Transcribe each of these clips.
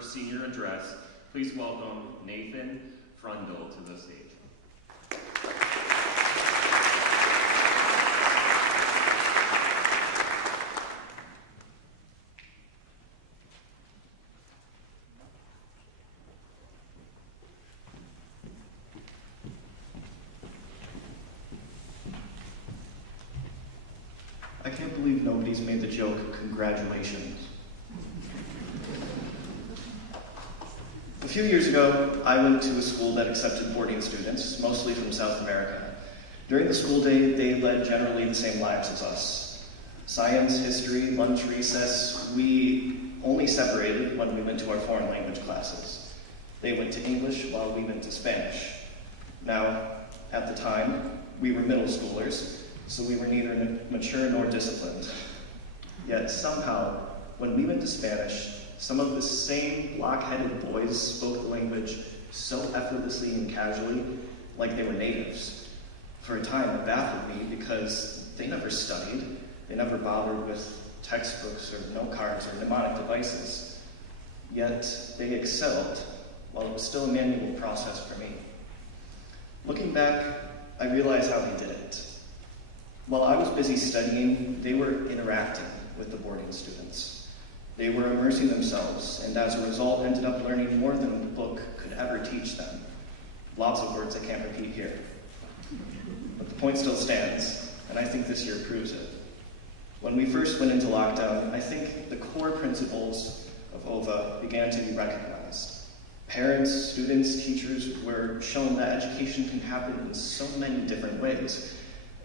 first senior address, please welcome Nathan Frundle to the stage. I can't believe nobody's made the joke, congratulations. A few years ago, I went to a school that accepted boarding students, mostly from South America. During the school day, they led generally the same lives as us. Science, history, lunch, recess, we only separated when we went to our foreign language classes. They went to English while we went to Spanish. Now, at the time, we were middle schoolers, so we were neither mature nor disciplined. Yet somehow, when we went to Spanish, some of the same block-headed boys spoke the language so effortlessly and casually, like they were natives. For a time, it baffled me because they never studied, they never bothered with textbooks or note cards or mnemonic devices. Yet they excelled, while it was still a manual process for me. Looking back, I realize how they did it. While I was busy studying, they were interacting with the boarding students. They were immersing themselves, and as a result, ended up learning more than the book could ever teach them. Lots of words I can't repeat here. But the point still stands, and I think this year proves it. When we first went into lockdown, I think the core principles of OVA began to be recognized. Parents, students, teachers were shown that education can happen in so many different ways.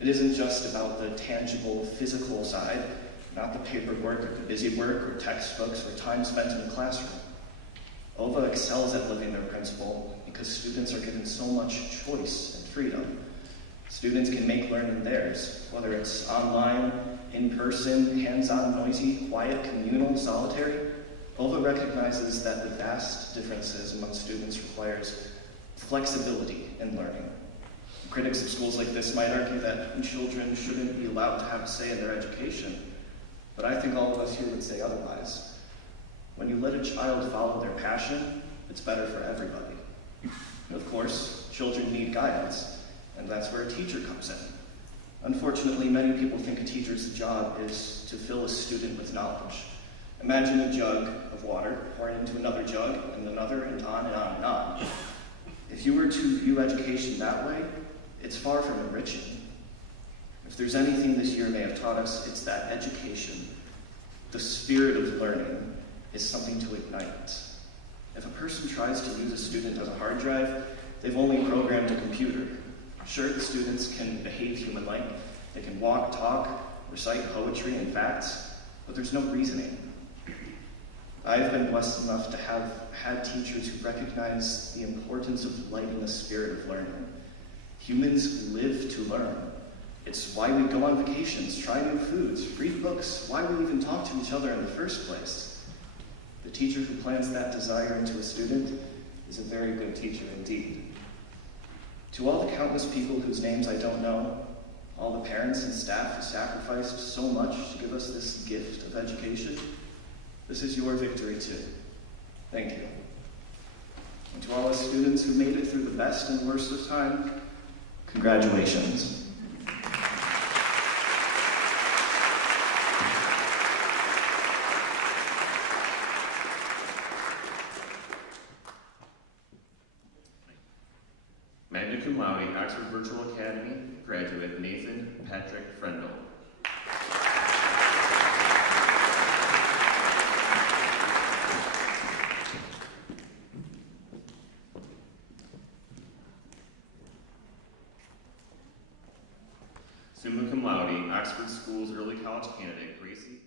It isn't just about the tangible, physical side, not the paperwork or the busy work or textbooks or time spent in the classroom. OVA excels at living their principle because students are given so much choice and freedom. Students can make learning theirs, whether it's online, in person, hands-on, noisy, quiet, communal, solitary. OVA recognizes that the vast differences among students requires flexibility in learning. Critics of schools like this might argue that children shouldn't be allowed to have a say in their education, but I think all of us here would say otherwise. When you let a child follow their passion, it's better for everybody. Of course, children need guidance, and that's where a teacher comes in. Unfortunately, many people think a teacher's job is to fill a student with knowledge. Imagine a jug of water pouring into another jug, and another, and on and on and on. If you were to view education that way, it's far from enriching. If there's anything this year may have taught us, it's that education, the spirit of learning, is something to ignite. If a person tries to use a student as a hard drive, they've only programmed a computer. Sure, the students can behave human-like, they can walk, talk, recite poetry and facts, but there's no reasoning. I've been blessed enough to have had teachers who recognize the importance of lighting a spirit of learning. Humans live to learn. It's why we go on vacations, try new foods, read books, why we even talk to each other in the first place. The teacher who plants that desire into a student is a very good teacher indeed. To all the countless people whose names I don't know, all the parents and staff who sacrificed so much to give us this gift of education, this is your victory too. Thank you. And to all the students who made it through the best and worst of time, congratulations. Magna cum laude, Oxford Virtual Academy graduate Nathan Patrick Frendel. Summa cum laude, Oxford School's early college candidate Gracie